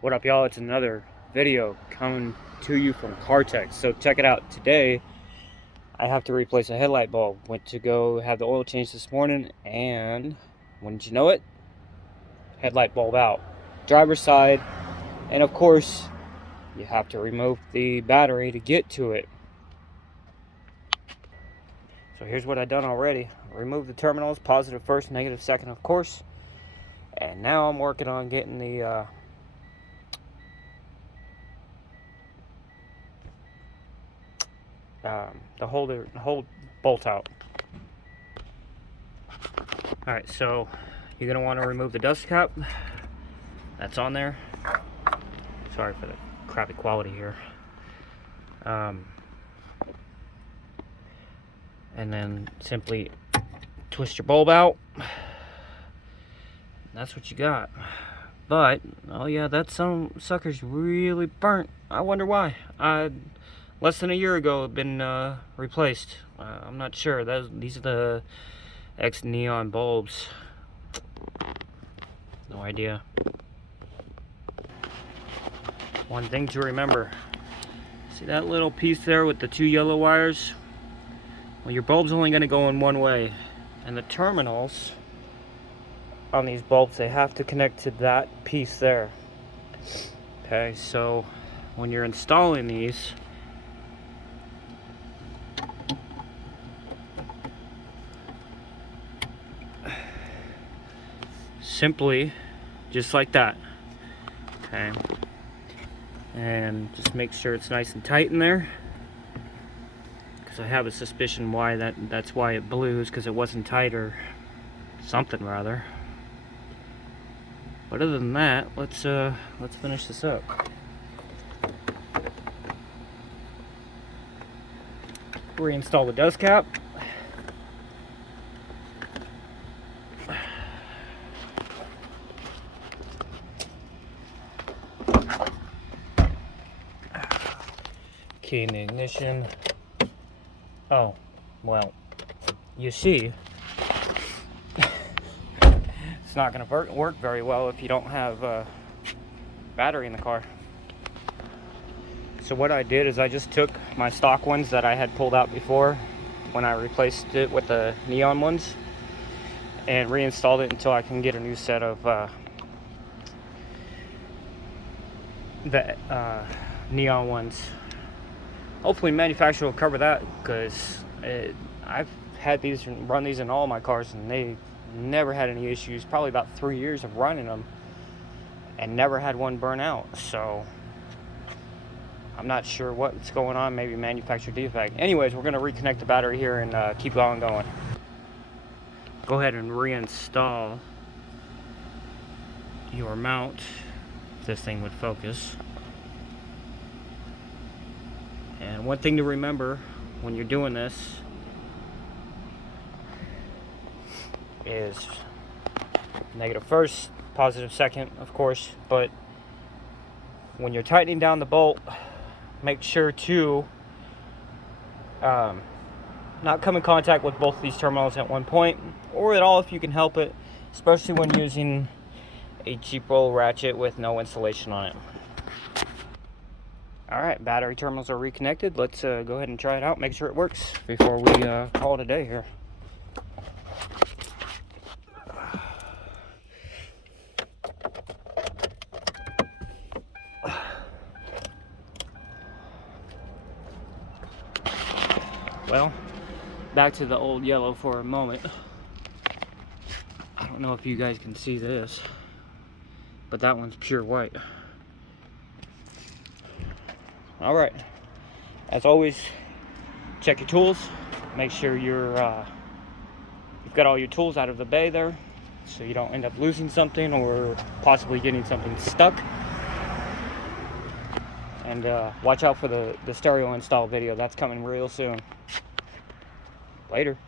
What up, y'all? It's another video coming to you from Car Tech. So check it out. Today I have to replace a headlight bulb. Went to go have the oil change this morning, and wouldn't you know it, headlight bulb out, driver's side. And of course you have to remove the battery to get to it. So here's what I've done already. Remove the terminals, positive first, negative second, of course. And now I'm working on getting the whole bolt out. Alright, so you're going to want to remove the dust cap that's on there. Sorry for the crappy quality here. And then simply twist your bulb out. That's what you got. But, oh yeah, that some sucker's really burnt. I wonder why. Less than a year ago had been replaced. I'm not sure. These are the xneon bulbs. No idea. One thing to remember. See that little piece there with the two yellow wires? Well, your bulb's only going to go in one way. And the terminals on these bulbs, they have to connect to that piece there. Okay, so when you're installing these, simply just like that. Okay, and just make sure it's nice and tight in there, because I have a suspicion why that's why it blew, because it wasn't tight or something rather. But other than that, let's finish this up. Reinstall the dust cap. Key in the ignition. Oh, well, you see, it's not going to work very well if you don't have a battery in the car. So what I did is I just took my stock ones that I had pulled out before when I replaced it with the neon ones, and reinstalled it until I can get a new set of the neon ones. Hopefully manufacturer will cover that, because I've had these, run these in all my cars, and they never had any issues. Probably about 3 years of running them and never had one burn out. So I'm not sure what's going on. Maybe manufacturer defect. Anyways, we're going to reconnect the battery here and keep on going. Go ahead and reinstall your mount, if this thing would focus. And one thing to remember when you're doing this is negative first, positive second, of course. But when you're tightening down the bolt, make sure to not come in contact with both of these terminals at one point, or at all if you can help it, especially when using a cheap roll ratchet with no insulation on it. Alright, battery terminals are reconnected. Let's go ahead and try it out, make sure it works before we call it a day here. Well, back to the old yellow for a moment. I don't know if you guys can see this, but that one's pure white. Alright, as always, check your tools. Make sure you've got all your tools out of the bay there, so you don't end up losing something or possibly getting something stuck. And watch out for the stereo install video. That's coming real soon. Later.